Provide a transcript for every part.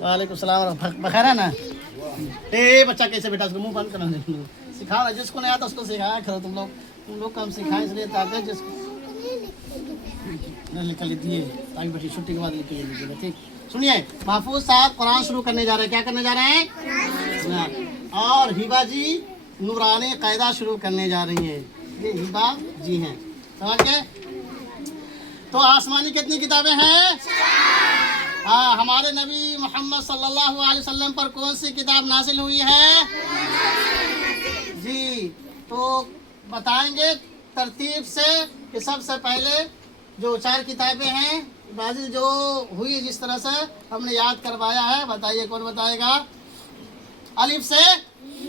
वालेकुम सलाम। बखैर है ना? ए बच्चा कैसे बेटा, उसको मुंह बंद करना नहीं सिखाओ ना, जिसको नहीं आता उसको सिखाया करो। तुम लोग कम सिखाएं इसलिए ताकि जिसको लिख दिए ताकि बच्ची छुट्टी के बाद लिख लीजिएगा। ठीक, सुनिए, महफूज साहब कुरान शुरू करने जा रहे हैं। क्या करने जा रहे हैं? और हिबा जी नूरानी कायदा शुरू करने जा रही हैं। ये हिबा जी हैं, समझ गए? तो आसमानी कितनी किताबें हैं? हाँ, हमारे नबी मोहम्मद सल्लल्लाहु अलैहि वसल्लम पर कौन सी किताब नाजिल हुई है? जी, तो बताएंगे तरतीब से कि सबसे पहले जो 4 किताबें हैं नाजिल जो हुई, जिस तरह से हमने याद करवाया है। बताइए कौन बताएगा? अलिफ से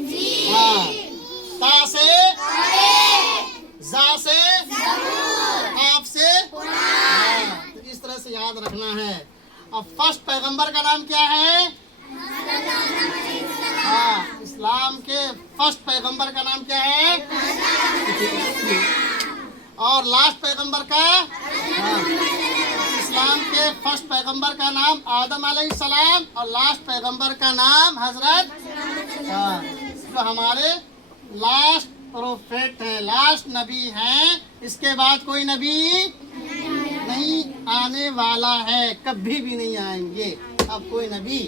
जी, हाँ, ता से जा से आप से, हाँ, तो इस तरह से याद रखना है। अब फर्स्ट पैगंबर का नाम क्या है? हाँ, इस्लाम के फर्स्ट पैगंबर का नाम क्या है? और लास्ट पैगंबर का? हाँ, इस्लाम के फर्स्ट पैगंबर का नाम आदम अलैहिस्सलाम और लास्ट पैगंबर का नाम हजरत, हाँ, जो हमारे लास्ट प्रोफेट हैं, लास्ट नबी हैं। इसके बाद कोई नबी नहीं आने वाला है, कभी भी नहीं आएंगे। अब कोई नबी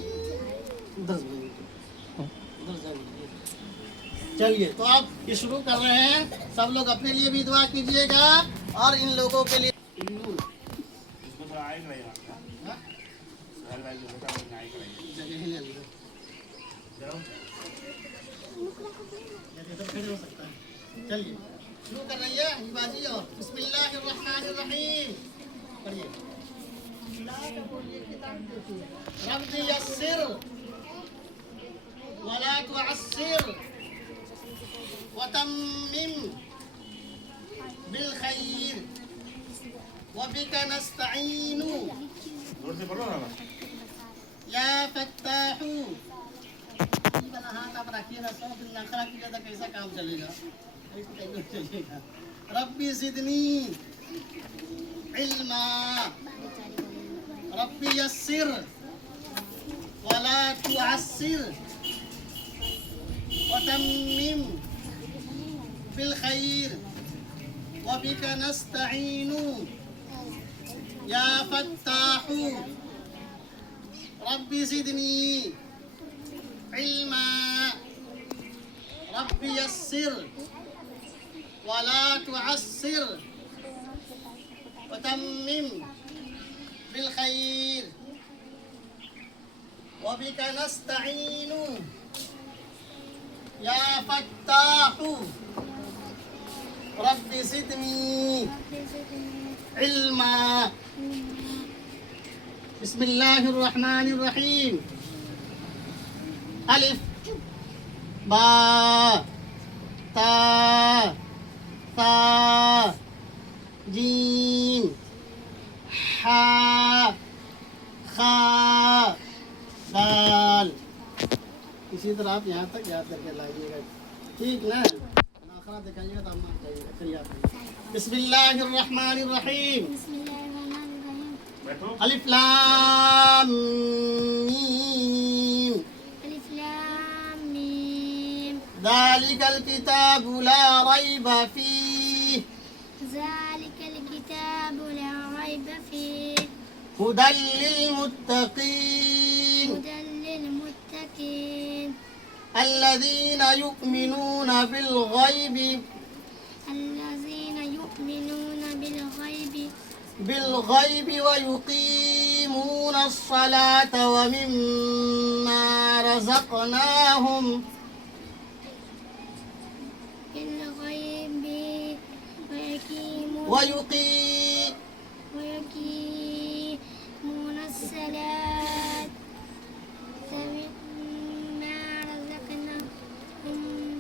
चलिए, तो आप ये शुरू कर रहे हैं। सब लोग अपने लिए भी दुआ कीजिएगा और इन लोगों के लिए। चलिए शुरू कर रही है हिबाजी। और बिस्मिल्लाहिर्रहमानिर्रहीम पढ़िए। रब्बी यस्सिर वला तुअस्सिर वतम्मिम बिल खैर वबिका नस्तईनु या फत्ताहू। हाथ आप रखिए ना, सौ दिन नखरा कीजिए तो कैसा काम चलेगा? रब्बी ज़िदनी इल्मा रब्बी यस्सिर वला तुअस्सिर वतम्मिम बिल खैर वबिका नस्तईनु या फत्ताहू। रब्बी ज़िदनी इल्मा रब्बी यस्सिर वला तुअस्सिर वतम्मिम बिल खैर वबिका नस्तईनु या फत्ताहू। रब्बी ज़िदनी इल्मा। बिस्मिल्लाहिर्रहमानिर्रहीम। अलिफ बा ता सा जीम हा खा दाल। इसी तरह आप यहाँ तक याद करके लाइएगा, ठीक ना? आखिरा दिखाइएगा तो हम मान जाइएगा। चलिए आप बिस्मिल्लाहिर्रहमानिर्रहीम। अलिफ लाम मीम ज़ालिकल किताबु ला रैब फीह हुदल लिल मुत्तकीन अल्लज़ीना युमिनूना बिल गैबि व युकीमूना अस्सलात व मिम्मा रज़क़नाहुम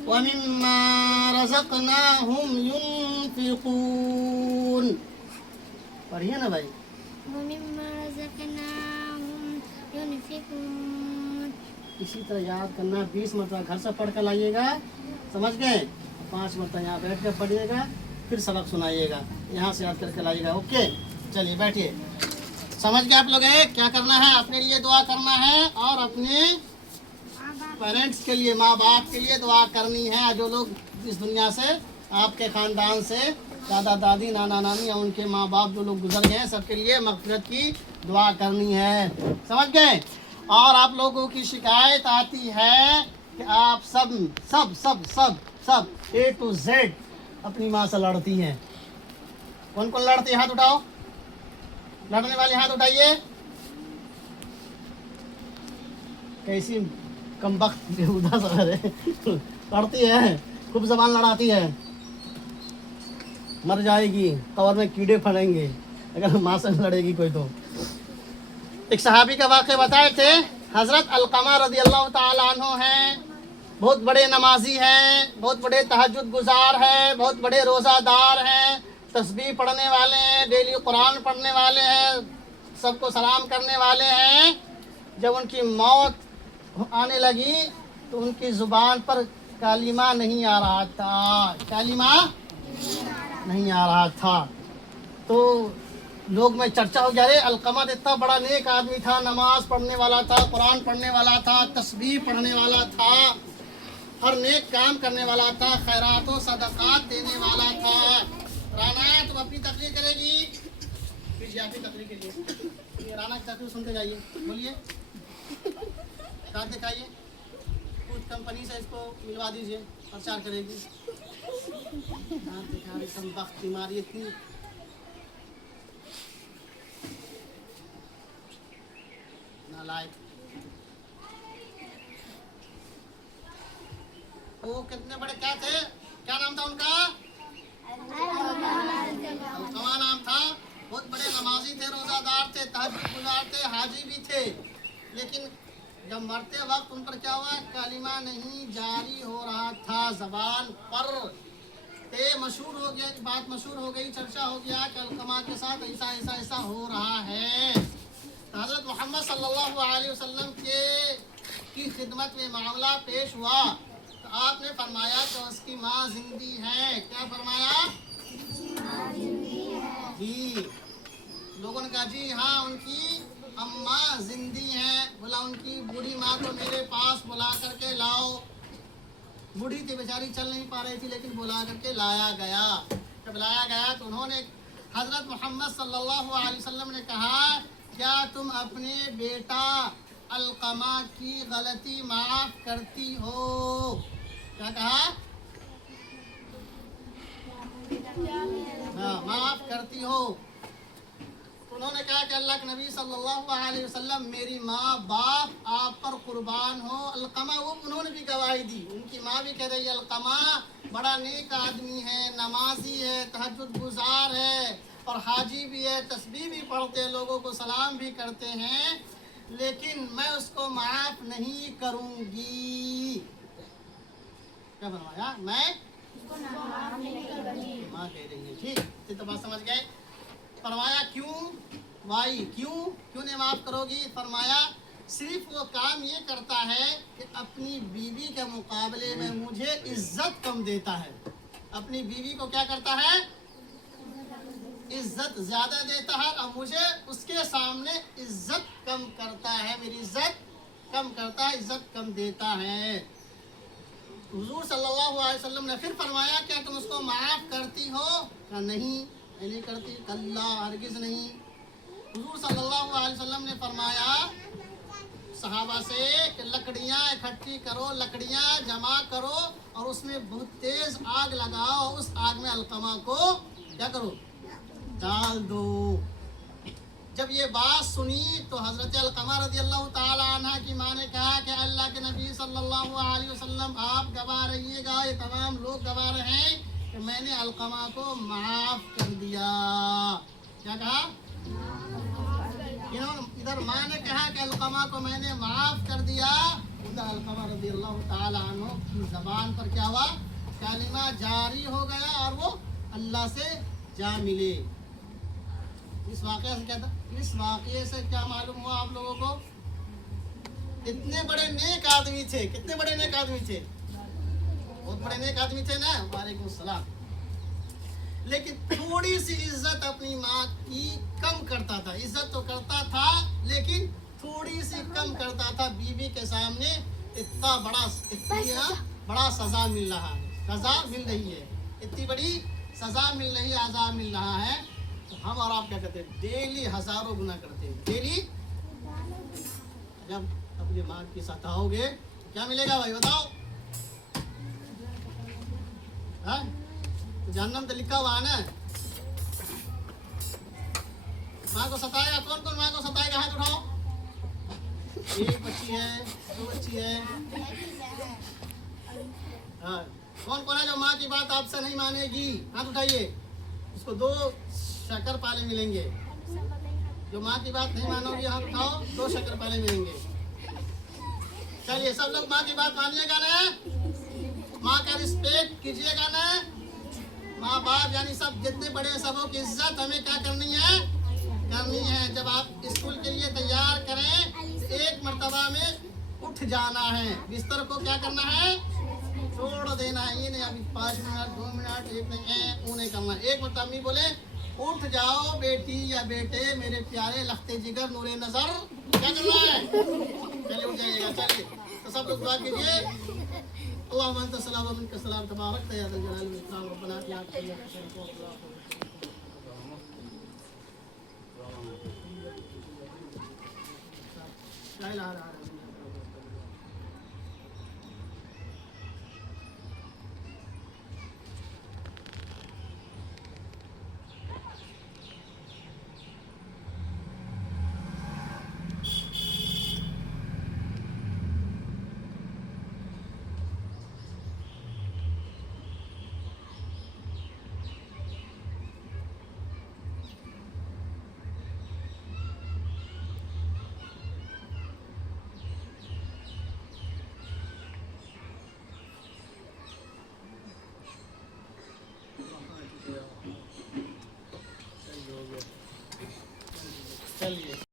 ومما رزقناهم ينفقون. पढ़िए ना भाई। ومما رزقناهم ينفقون। इसी तरह याद करना, 20 मरतबा घर से पढ़ कर लाइएगा, समझ गए? 5 मरतबा यहाँ बैठ कर पढ़िएगा, फिर सबक सुनाइएगा, यहाँ से याद करके लाइएगा। ओके, चलिए बैठिए। समझ गए आप लोग? क्या करना है? अपने लिए दुआ करना है और अपने पेरेंट्स के लिए, माँ बाप के लिए दुआ करनी है। जो लोग इस दुनिया से, आपके ख़ानदान से दादा दादी नाना नानी या उनके माँ बाप जो लोग गुजर गए हैं, सबके लिए मग़फ़िरत की दुआ करनी है। समझ गए? और आप लोगों की शिकायत आती है कि आप सब सब सब सब सब A to Z अपनी माँ से लड़ती हैं। कौन कौन लड़ती है? हाथ उठाओ। लड़ने वाले हाथ उठाइए। कैसी कमबख्त बेहुदा सवाल है। लड़ती है, खूब ज़बान लड़ाती है, मर जाएगी, कब्र में कीड़े फड़ेंगे अगर माँ से लड़ेगी कोई तो। एक सहाबी का वाक़या बताए थे, हज़रत अलक़मा रज़ी अल्लाह ताला अन्हु हैं, बहुत बड़े नमाजी हैं, बहुत बड़े तहज्जुद गुजार हैं, बहुत बड़े रोज़ादार हैं, तस्बीह पढ़ने वाले हैं, डेली कुरान पढ़ने वाले हैं, सबको सलाम करने वाले हैं। जब उनकी मौत आने लगी तो उनकी ज़ुबान पर कालिमा नहीं आ रहा था, कालिमा नहीं आ रहा था। तो लोग में चर्चा हो गया, अरे अलक़मा इतना बड़ा नेक आदमी था, नमाज पढ़ने वाला था, कुरान पढ़ने वाला था, तस्बीह पढ़ने वाला था, हर नेक काम करने वाला था, खैरात व सदक़ात देने वाला था। राना तुम अपनी तकरीर करेगी, प्लीज़ आपकी तकरीर के लिए ये राना की तकरीर सुनते जाइए। बोलिए, दांत दिखाइए, कुछ कंपनी से इसको मिलवा दीजिए, प्रचार करेगी। दांत दिखा रही, कमबख्त बीमारी इतनी। नालायक। वो कितने बड़े क्या थे? क्या नाम था उनका? अलक़मा नाम था। बहुत बड़े नमाजी थे, रोज़ादार थे, तहज्जुद गुज़ार थे, हाजी भी थे। लेकिन जब मरते वक्त उन पर क्या हुआ? कलिमा नहीं जारी हो रहा था ज़बान पर। मशहूर हो गया, बात मशहूर हो गई, चर्चा हो गया कि अलक़मा के साथ ऐसा ऐसा ऐसा हो रहा है। हज़रत मोहम्मद सल्लल्लाहु अलैहि वसल्लम की खिदमत में मामला पेश हुआ तो आपने फरमाया कि उसकी माँ जिंदी है। क्या फरमाया? जी। लोगों ने कहा जी हाँ, उनकी अम्मा जिंदी हैं। बोला उनकी बूढ़ी माँ को मेरे पास बुला करके लाओ। बूढ़ी थी बेचारी, चल नहीं पा रही थी, लेकिन बुला करके लाया गया। जब लाया गया तो उन्होंने, हज़रत मोहम्मद सल्लल्लाहु अलैहि वसल्लम ने कहा, क्या तुम अपने बेटा अलक़मा की गलती माफ़ करती हो? क्या कहा? हाँ, माफ़ करती हो। तो उन्होंने कहा कि अल्लाह के नबी सल्लल्लाहु अलैहि वसल्लम, मेरी माँ बाप आप पर कुर्बान हो। अलक़मा, वो उन्होंने भी गवाही दी, उनकी माँ भी कह रही है अलक़मा बड़ा नेक आदमी है, नमाजी है, तहज्जुद गुजार है और हाजी भी है, तस्बीह भी पढ़ते हैं, लोगों को सलाम भी करते हैं, लेकिन मैं उसको माफ़ नहीं करूँगी। क्या फरमाया? मैं माँ कह रही है, ठीक ये तो बात समझ गए। फरमाया क्यों? वाई, क्यों नहीं माफ़ करोगी? फरमाया सिर्फ वो काम ये करता है कि अपनी बीवी के मुकाबले में मुझे इज्जत कम देता है। अपनी बीवी को क्या करता है? इज्जत ज़्यादा देता है और मुझे उसके सामने इज्जत कम करता है, मेरी इज्जत कम करता है, इज्जत कम देता है। हुजूर सल्लल्लाहु अलैहि वसल्लम ने फिर फरमाया, क्या तुम उसको माफ़ करती हो? कहा नहीं, नहीं करती। कल्ला, हरगिज़ नहीं। हुजूर सल्लल्लाहु अलैहि वसल्लम ने फरमाया सहाबा से कि लकड़ियाँ इकट्ठी करो, लकड़ियाँ जमा करो और उसमें बहुत तेज़ आग लगाओ, उस आग में अलक़मा को क्या करो? डाल दो। जब ये बात सुनी तो हज़रत अलक़मा रज़ियल्लाहु ताला अन्हा की माँ ने कहा कि अल्लाह के नबी सल्लल्लाहु अलैहि वसल्लम आप गवाह रहिएगा, ये तमाम लोग गवाह रहे हैं कि मैंने अलक़मा को माफ़ कर दिया। क्या कहा? इधर माँ ने कहा कि अलक़मा को मैंने माफ़ कर दिया, उधर अलक़मा रज़ियल्लाहु ताला अन्हु की ज़बान पर क्या हुआ? कलिमा जारी हो गया और वो अल्लाह से जा मिले। इस वाक़े से क्या मालूम हुआ आप लोगों को? इतने बड़े नेक आदमी थे। कितने बड़े नेक आदमी थे? बहुत बड़े नेक आदमी थे ना। वालेकुम सलाम। लेकिन थोड़ी सी इज्जत अपनी माँ की कम करता था। इज्जत तो करता था लेकिन थोड़ी सी कम करता था। बीवी के सामने इतना बड़ा सजा मिल रहा है, सजा मिल रही है, इतनी बड़ी सजा मिल रही है, आजाद मिल रहा है। तो हम और आप क्या करते हैं? डेली हजारों गुना करते हैं। डेली जब अपनी माँ की सताओगे क्या मिलेगा भाई बताओ? हाँ? तो जहन्नम तो लिखा हुआ है ना। माँ को सताएगा कौन कौन? माँ को सताएगा हाथ उठाओ। एक बच्ची है, दो बच्ची है। हाँ, कौन कौन है जो माँ की बात आपसे नहीं मानेगी? हाथ उठाइए। उसको 2 शक्कर पाले मिलेंगे। जो माँ की बात नहीं मानोगी हाथ उठाओ, 2 शक्कर पाले मिलेंगे। चलिए सब लोग माँ की बात मानिएगा ना, माँ का रिस्पेक्ट कीजिएगा ना। माँ बाप यानी सब जितने बड़े सबों की इज्जत हमें क्या करनी है? करनी है। जब आप स्कूल के लिए तैयार करें तो एक मर्तबा में उठ जाना है। बिस्तर को क्या करना है? छोड़ देना है। ये नहीं अभी 5 मिनट 2 मिनट एक नहीं वो नहीं करना। एक मर्तबा में बोले उठ जाओ बेटी या बेटे मेरे प्यारे लखते जिगर नूरे नजर। क्या करना है? चलिए उठ जाइएगा। चलिए तो सब लोग दुआ कीजिए। अल्लाहुम्मा अंता सलाम व मिनका सलाम तबारक या ज़ल जलाल वल इकराम रब्बना आतिना फिद दुनिया हसनतन व फिल आखिरति हसनतन व क़िना अज़ाबन्नार। ला इलाहा इल्लल्लाह।